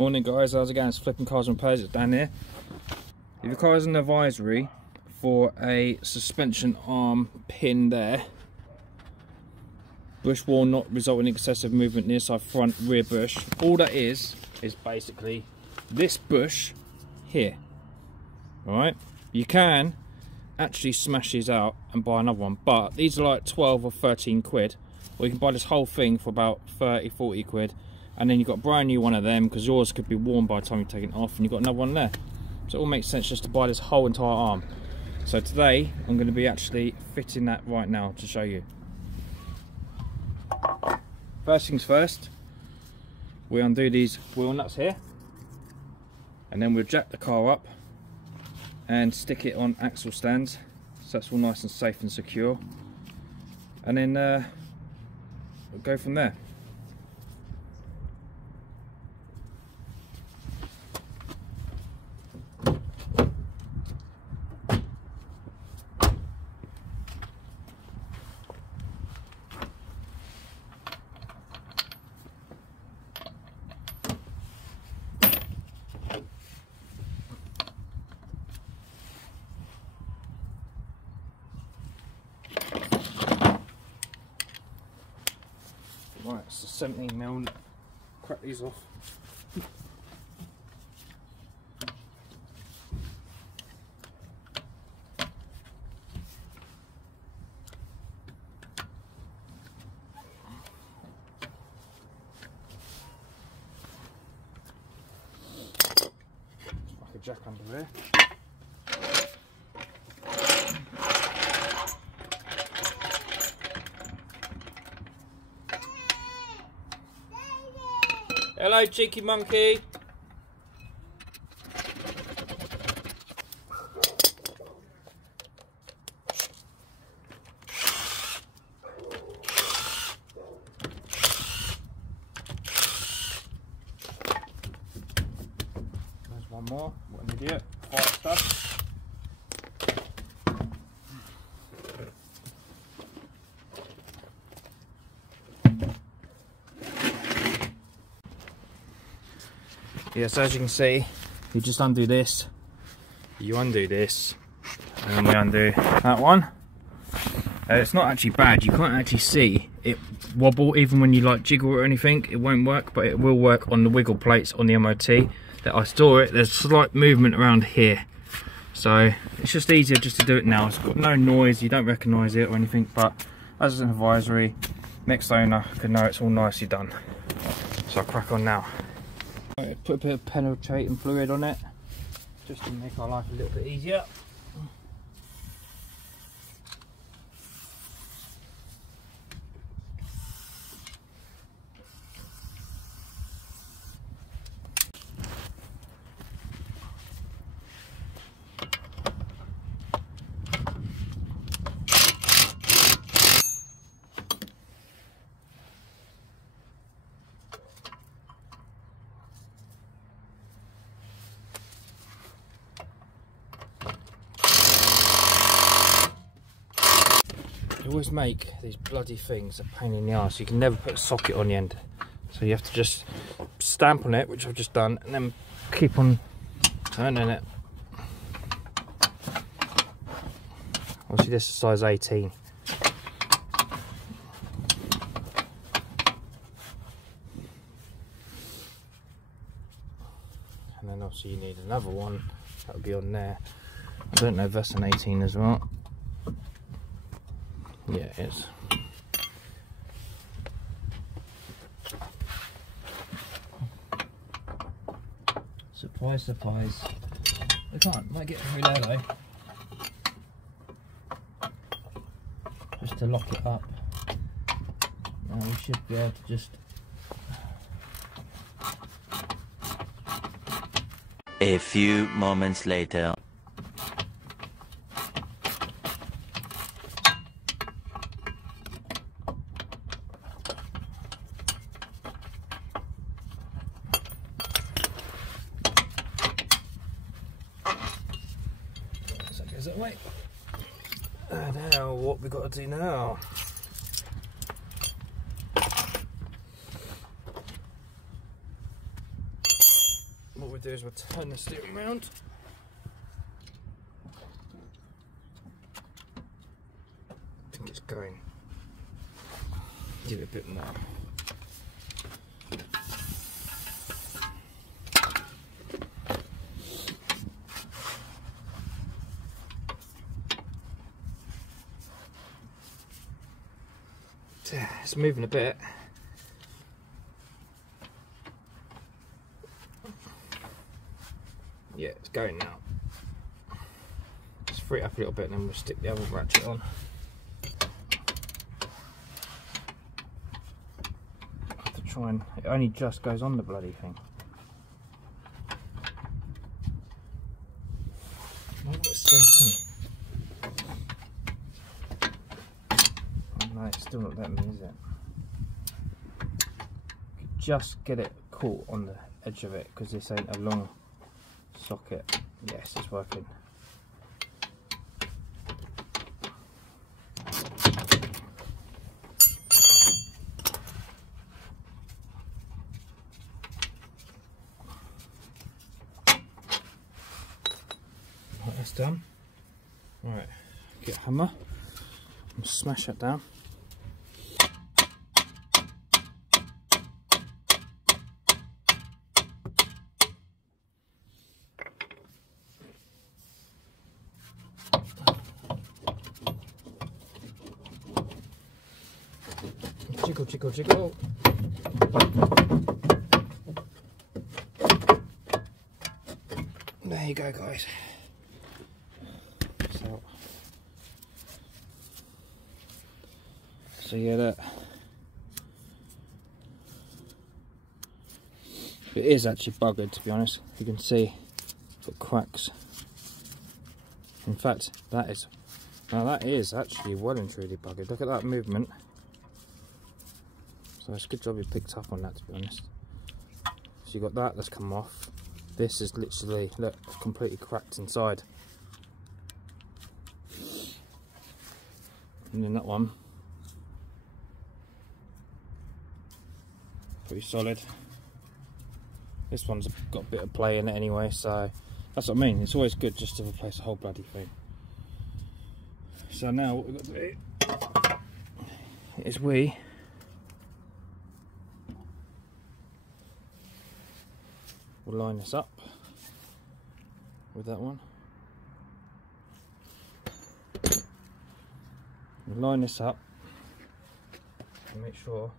Morning guys, how's it going? It's Flipping Cars and Repairs. It's Dan here. If your car has an advisory for a suspension arm pin there, bush will not result in excessive movement near side front rear bush. All that is basically this bush here. Alright, you can actually smash these out and buy another one, but these are like 12 or 13 quid, or you can buy this whole thing for about 30-40 quid, and then you've got a brand new one of them because yours could be worn by the time you take it off, and you've got another one there. So it all makes sense just to buy this whole entire arm. So today I'm going to be actually fitting that right now to show you. First things first, we undo these wheel nuts here, and then we'll jack the car up and stick it on axle stands so that's all nice and safe and secure, and then we'll go from there. Right, it's a 17mm. Crack these off. Like a jack under there. Hello, cheeky monkey. There's one more. What an idiot. Fire stuff. Yes, as you can see, you just undo this, you undo this, and then we undo that one. It's not actually bad, you can't actually see it wobble even when you like jiggle or anything. It won't work, but it will work on the wiggle plates on the MOT that I store it. There's slight movement around here, so it's just easier just to do it now. It's got no noise, you don't recognise it or anything, but as an advisory, next owner can know it's all nicely done. So I'll crack on now. Put a bit of penetrating fluid on it just to make our life a little bit easier. You always make these bloody things a pain in the arse. You can never put a socket on the end, so you have to just stamp on it, which I've just done, and then keep on turning it. Obviously this is size 18. And then obviously you need another one that will be on there. I don't know if that's an 18 as well. Yeah, it is. Surprise, surprise. They can't. Might get through there though. Just to lock it up. Now we should be able to just. A few moments later. Is that right? And now what we got to do now? we'll do is we'll turn the steering round. I think it's going. Give it a bit more. It's moving a bit. Yeah, it's going now. Just free it up a little bit and then we'll stick the other ratchet on. I have to try and, it only just goes on the bloody thing. Oh, no, it's still not letting me, is it? Just get it caught on the edge of it because this ain't a long socket. Yes, it's working. Right, that's done. Right, get a hammer and smash that down. Jiggle, jiggle, jiggle. There you go, guys. So yeah, that it is actually buggered, to be honest. You can see got cracks. In fact, that is actually well and truly buggered. Look at that movement. So it's a good job you picked up on that, to be honest. So you got that that's come off. This is literally, look, completely cracked inside. And then that one, pretty solid. This one's got a bit of play in it anyway, so that's what I mean. It's always good just to replace the whole bloody thing. So now what we've got to do is we'll line this up with that one. We'll line this up and make sure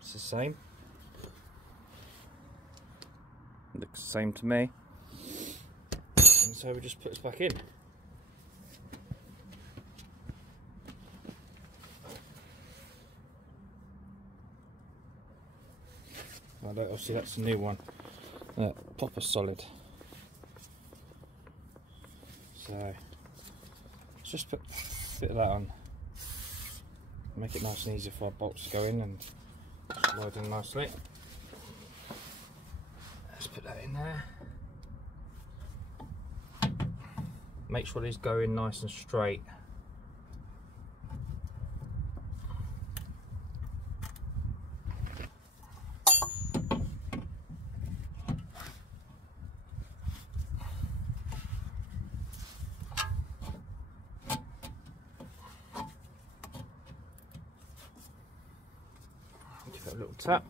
it's the same. Looks the same to me. And so we just put this back in. Obviously that's the new one, proper solid. So let's just put a bit of that on, make it nice and easy for our bolts to go in and slide in nicely. Let's put that in there. Make sure these go in nice and straight. Give it a little tap.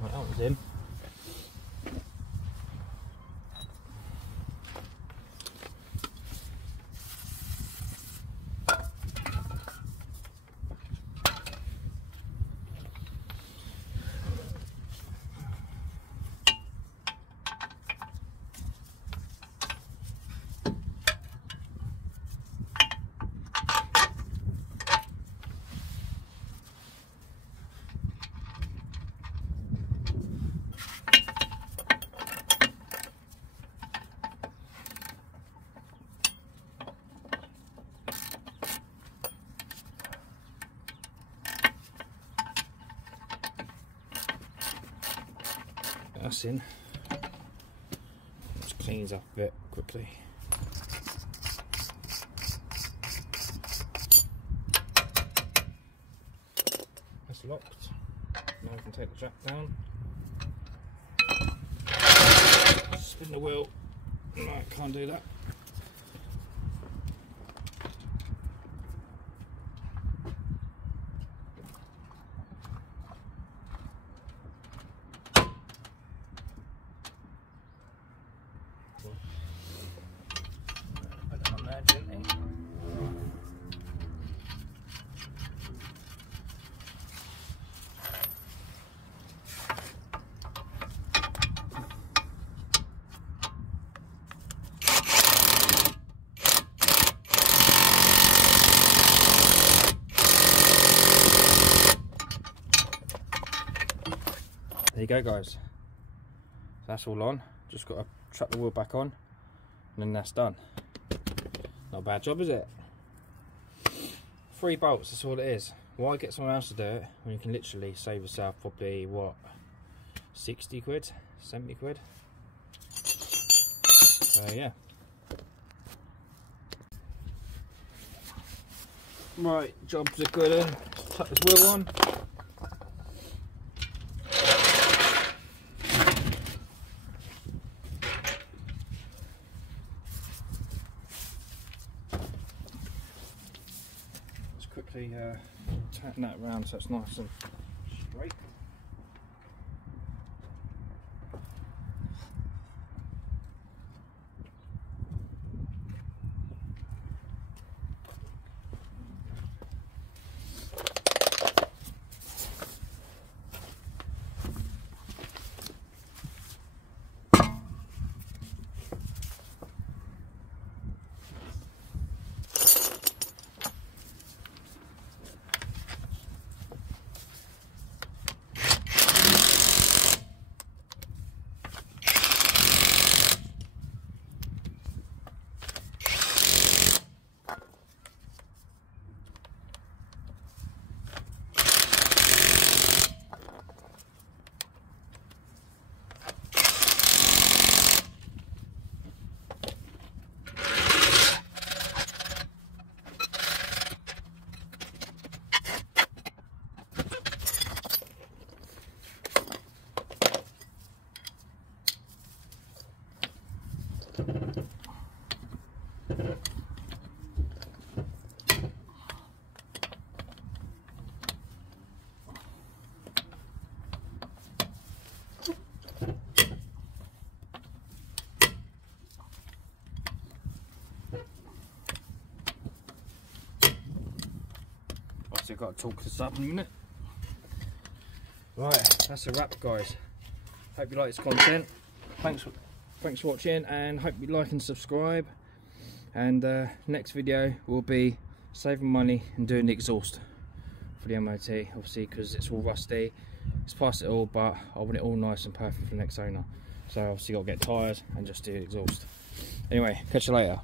Right, that one's in. That's in. Just cleans up a bit quickly. That's locked. Now we can take the jack down. Spin the wheel. Right, can't do that. Put that on there gently. There you go, guys. That's all on. Just got to trap the wheel back on, and then that's done. Not a bad job, is it? 3 bolts, that's all it is. Why get someone else to do it when you can literally save yourself probably, what, 60 quid, 70 quid? So yeah. Right, jobs are good. Let's tuck this wheel on. Quickly tighten that around so it's nice and straight. I've got to talk this up in a minute. Right, that's a wrap, guys. Hope you like this content. Thanks for watching, and hope you like and subscribe. And next video will be saving money and doing the exhaust for the MOT, obviously, because it's all rusty. It's past it all, but I want it all nice and perfect for the next owner. So obviously got to get tyres and just do the exhaust. Anyway, catch you later.